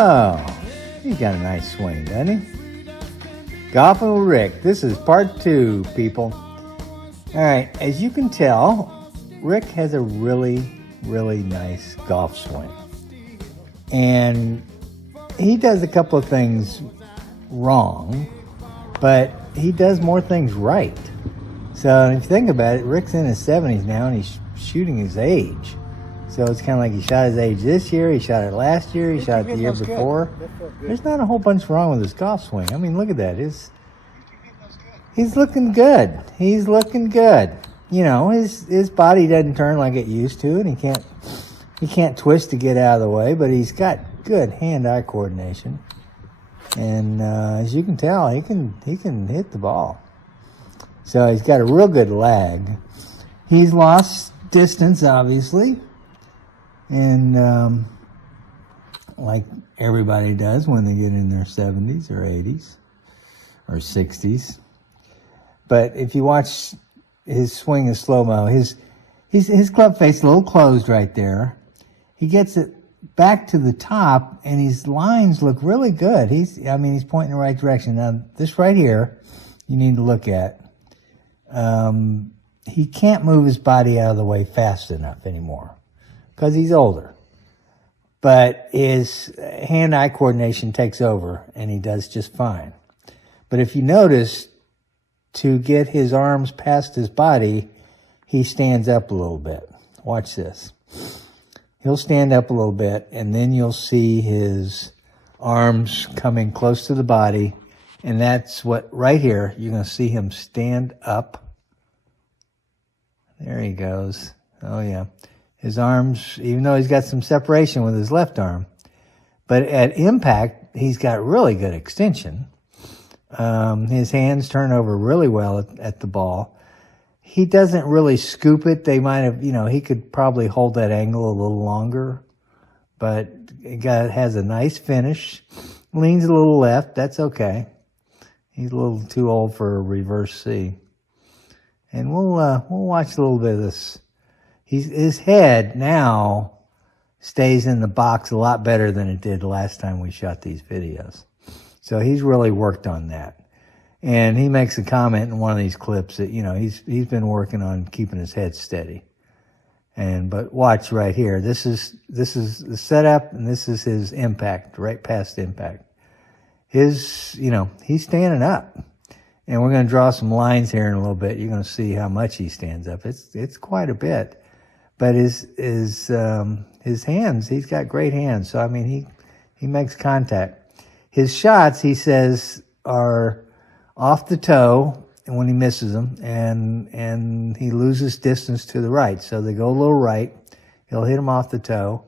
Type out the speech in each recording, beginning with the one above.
Oh, he's got a nice swing, doesn't he? Golfing with Rick. This is part 2, people. All right, as you can tell, Rick has a really, really nice golf swing. And he does a couple of things wrong, but he does more things right. So if you think about it, Rick's in his 70s now, and he's shooting his age. So it's kind of like he shot his age this year, he shot it last year, he shot it the year before. There's not a whole bunch wrong with his golf swing. I mean, look at that. He's looking good. He's looking good. You know, his body doesn't turn like it used to, and he can't twist to get out of the way, but he's got good hand-eye coordination. And as you can tell, he can hit the ball. So he's got a real good lag. He's lost distance, obviously. And like everybody does when they get in their 70s or 80s or 60s. But if you watch his swing in slow-mo, his club face is a little closed right there. He gets it back to the top, and his lines look really good. He's pointing in the right direction. Now, this right here, you need to look at. He can't move his body out of the way fast enough anymore because he's older. But his hand-eye coordination takes over, and he does just fine. But if you notice, to get his arms past his body, he stands up a little bit. Watch this. He'll stand up a little bit, and then you'll see his arms coming close to the body, and that's what, right here, you're going to see him stand up. There he goes. Oh, yeah. His arms, even though he's got some separation with his left arm, but at impact, he's got really good extension. His hands turn over really well at the ball. He doesn't really scoop it. They might have, he could probably hold that angle a little longer, but it has a nice finish. Leans a little left. That's okay. He's a little too old for a reverse C. And we'll watch a little bit of this. His head now stays in the box a lot better than it did last time we shot these videos. So he's really worked on that. And he makes a comment in one of these clips that, he's been working on keeping his head steady. But watch right here. This is the setup, and this is his impact, right past impact. He's standing up. And we're going to draw some lines here in a little bit. You're going to see how much he stands up. It's quite a bit. But his hands, he's got great hands. So, he makes contact. His shots, he says, are off the toe when he misses them, and he loses distance to the right. So they go a little right. He'll hit them off the toe.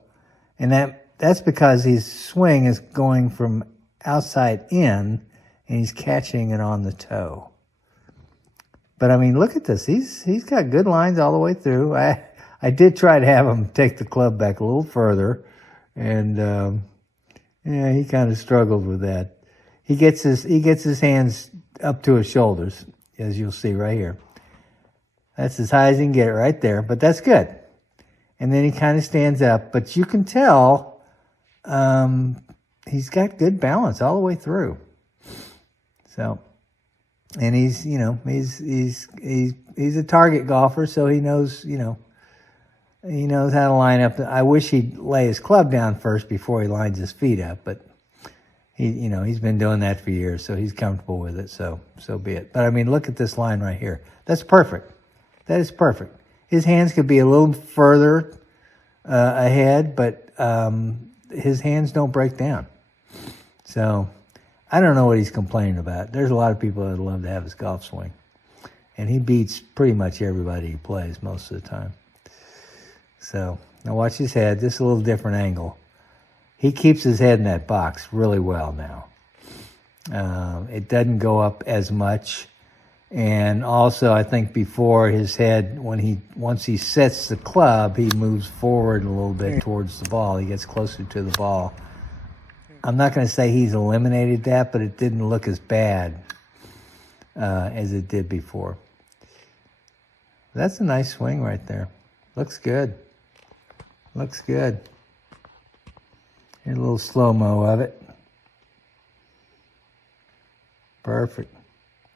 And that's because his swing is going from outside in, and he's catching it on the toe. But, look at this. He's got good lines all the way through. I did try to have him take the club back a little further, and he kind of struggled with that. He gets his hands up to his shoulders, as you'll see right here. That's as high as he can get it right there, but that's good. And then he kind of stands up, but you can tell he's got good balance all the way through. So, and he's a target golfer, so he knows he knows how to line up. I wish he'd lay his club down first before he lines his feet up, but he's been doing that for years, so he's comfortable with it, so be it. But look at this line right here. That's perfect. That is perfect. His hands could be a little further ahead, but his hands don't break down. So I don't know what he's complaining about. There's a lot of people that would love to have his golf swing, and he beats pretty much everybody he plays most of the time. So now watch his head. This is a little different angle. He keeps his head in that box really well now. It doesn't go up as much. And also, I think before his head, once he sets the club, he moves forward a little bit towards the ball. He gets closer to the ball. I'm not going to say he's eliminated that, but it didn't look as bad as it did before. That's a nice swing right there. Looks good. Looks good. Here's a little slow-mo of it. Perfect.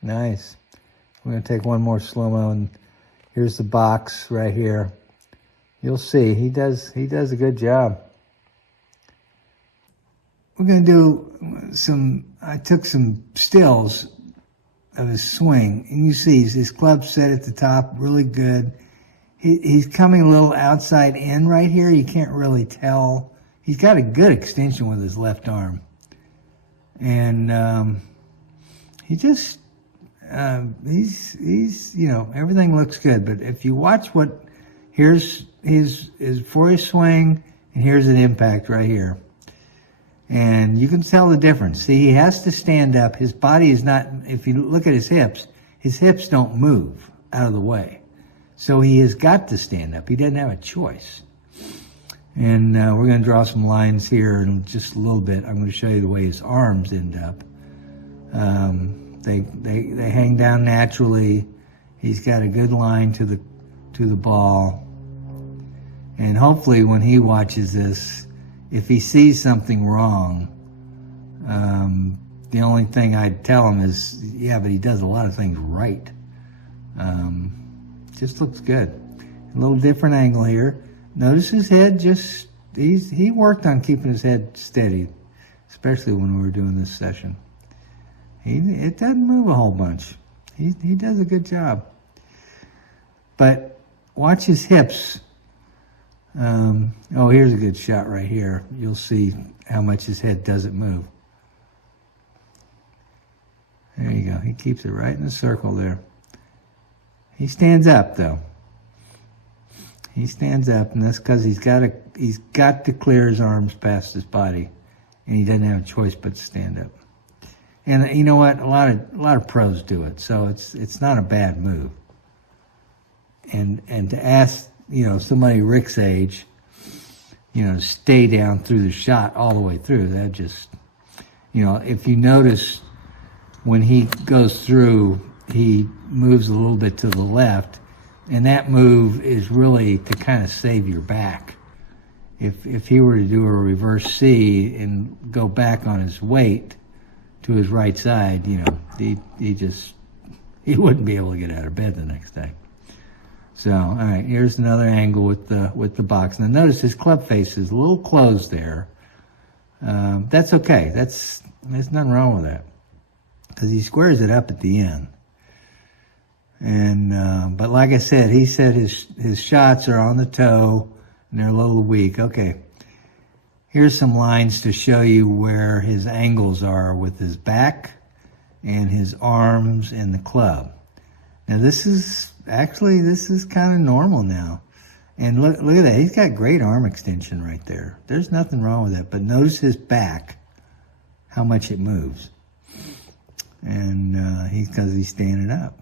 Nice. We're going to take one more slow-mo, and here's the box right here. You'll see he does a good job. We're going to do I took some stills of his swing, and you see his club set at the top, really good. He's coming a little outside in right here. You can't really tell. He's got a good extension with his left arm. And he just, he's everything looks good. But if you watch here's his for his swing, and here's an impact right here. And you can tell the difference. See, he has to stand up. His body is not, if you look at his hips don't move out of the way. So he has got to stand up. He doesn't have a choice. And we're going to draw some lines here in just a little bit. I'm going to show you the way his arms end up. They hang down naturally. He's got a good line to the ball. And hopefully when he watches this, if he sees something wrong, the only thing I'd tell him is, yeah, but he does a lot of things right. Just looks good. A little different angle here. Notice his head he worked on keeping his head steady, especially when we were doing this session. It doesn't move a whole bunch. He does a good job. But watch his hips. Oh, here's a good shot right here. You'll see how much his head doesn't move. There you go. He keeps it right in the circle there. He stands up, though. He stands up, and that's because he's got to clear his arms past his body, and he doesn't have a choice but to stand up. And you know what? A lot of pros do it, so it's not a bad move. And to ask somebody Rick's age, to stay down through the shot all the way through, that just, if you notice when he goes through, he moves a little bit to the left, and that move is really to kind of save your back. If he were to do a reverse C and go back on his weight to his right side, he wouldn't be able to get out of bed the next day. So, all right, here's another angle with the box. Now notice his club face is a little closed there. That's okay. There's nothing wrong with that, because he squares it up at the end. And but like I said, he said his shots are on the toe and they're a little weak. Okay, here's some lines to show you where his angles are with his back and his arms and the club. Now this is kind of normal now. And look at that. He's got great arm extension right there. There's nothing wrong with that. But notice his back, how much it moves. And because he's standing up.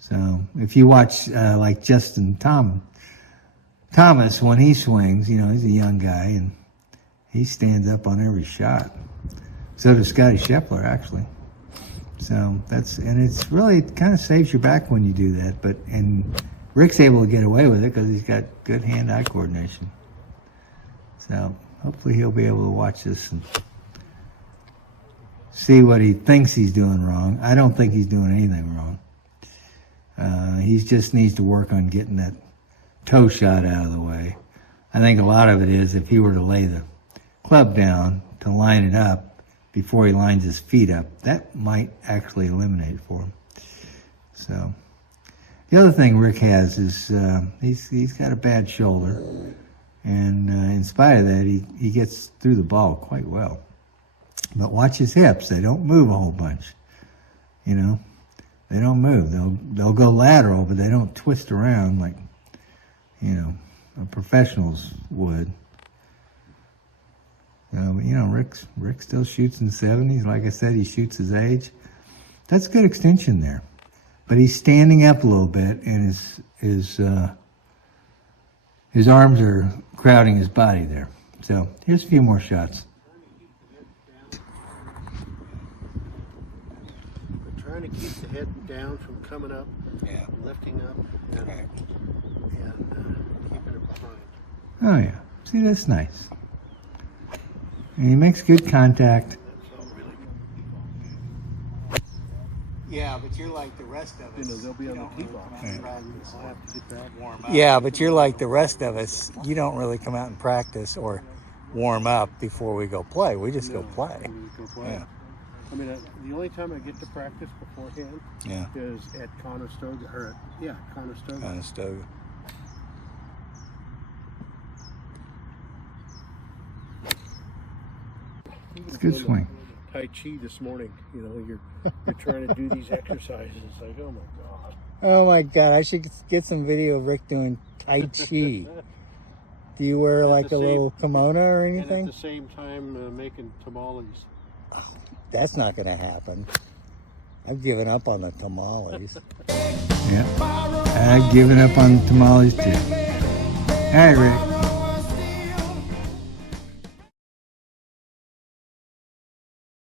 So if you watch like Justin Thomas, when he swings, he's a young guy and he stands up on every shot. So does Scotty Scheffler, actually. So it's really, it kind of saves your back when you do that. And Rick's able to get away with it because he's got good hand-eye coordination. So hopefully he'll be able to watch this and see what he thinks he's doing wrong. I don't think he's doing anything wrong. He just needs to work on getting that toe shot out of the way. I think a lot of it is if he were to lay the club down to line it up before he lines his feet up, that might actually eliminate it for him. So the other thing Rick has is he's got a bad shoulder, and in spite of that, he gets through the ball quite well. But watch his hips; they don't move a whole bunch. They don't move. They'll go lateral, but they don't twist around like professionals would. Rick still shoots in the 70s. Like I said, he shoots his age. That's good extension there. But he's standing up a little bit, and his arms are crowding his body there. So here's a few more shots. We're trying to keep the head down from coming up, lifting up, and keeping it behind. Oh yeah, see, that's nice. And he makes good contact. Yeah, but you're like the rest of us. You know, they'll be on the tee box. Practice. I'll have to get that. Warm up. Yeah, but you're like the rest of us. You don't really come out and practice or warm up before we go play. We just go play. Go play. Yeah. I mean, the only time I get to practice beforehand is at Conestoga, Conestoga. Conestoga. It's a good swing. Tai Chi this morning. You know, you're trying to do these exercises. It's like, oh my god. Oh my god! I should get some video of Rick doing Tai Chi. Do you wear like a little kimono or anything? And at the same time, making tamales. Oh, that's not going to happen. I've given up on the tamales. Yeah, I've given up on tamales too. All right, Rick.